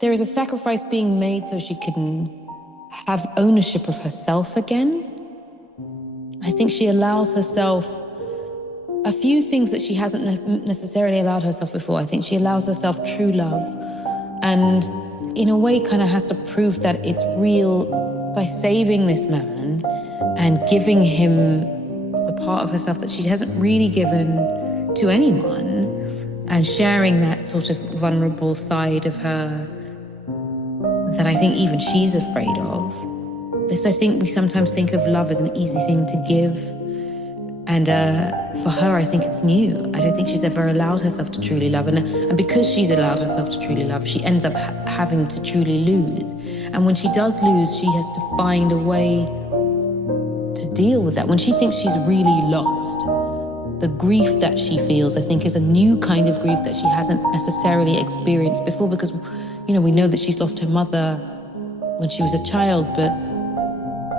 there is a sacrifice being made so she can have ownership of herself again. I think she allows herself a few things that she hasn't necessarily allowed herself before. I think she allows herself true love, and in a way kind of has to prove that it's real by saving this man and giving him the part of herself that she hasn't really given to anyone, and sharing that sort of vulnerable side of her that I think even she's afraid of. Because I think we sometimes think of love as an easy thing to give. And for her, I think it's new. I don't think she's ever allowed herself to truly love. And because she's allowed herself to truly love, she ends up having to truly lose. And when she does lose, she has to find a way to deal with that. When she thinks she's really lost, the grief that she feels, I think, is a new kind of grief that she hasn't necessarily experienced before. Because, you know, we know that she's lost her mother when she was a child, but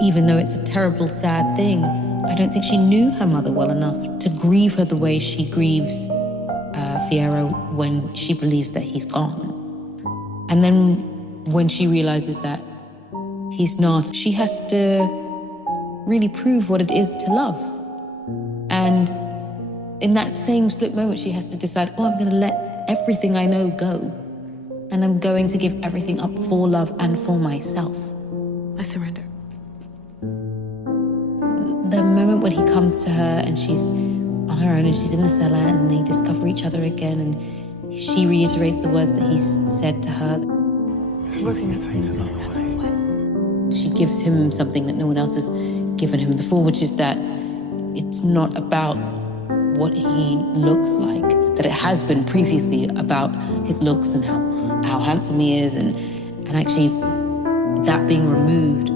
even though it's a terrible, sad thing, I don't think she knew her mother well enough to grieve her the way she grieves Fiyero when she believes that he's gone. And then when she realizes that he's not, she has to really prove what it is to love. And in that same split moment, she has to decide, oh, I'm going to let everything I know go. And I'm going to give everything up for love and for myself. I surrender. The moment when he comes to her and she's on her own and she's in the cellar and they discover each other again, and she reiterates the words that he's said to her. He's looking at things another way. She gives him something that no one else has given him before, which is that it's not about what he looks like, that it has been previously about his looks and how handsome he is, and actually that being removed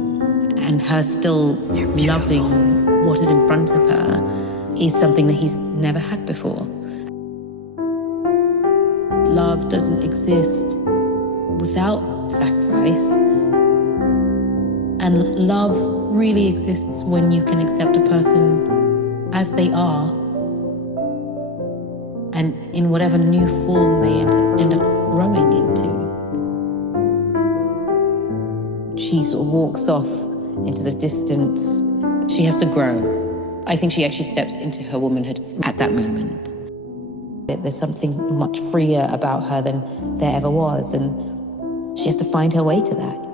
and her still loving what is in front of her is something that he's never had before. Love doesn't exist without sacrifice. And love really exists when you can accept a person as they are, and in whatever new form they end up growing into. She sort of walks off into the distance. She has to grow. I think she actually steps into her womanhood at that moment. There's something much freer about her than there ever was, and she has to find her way to that.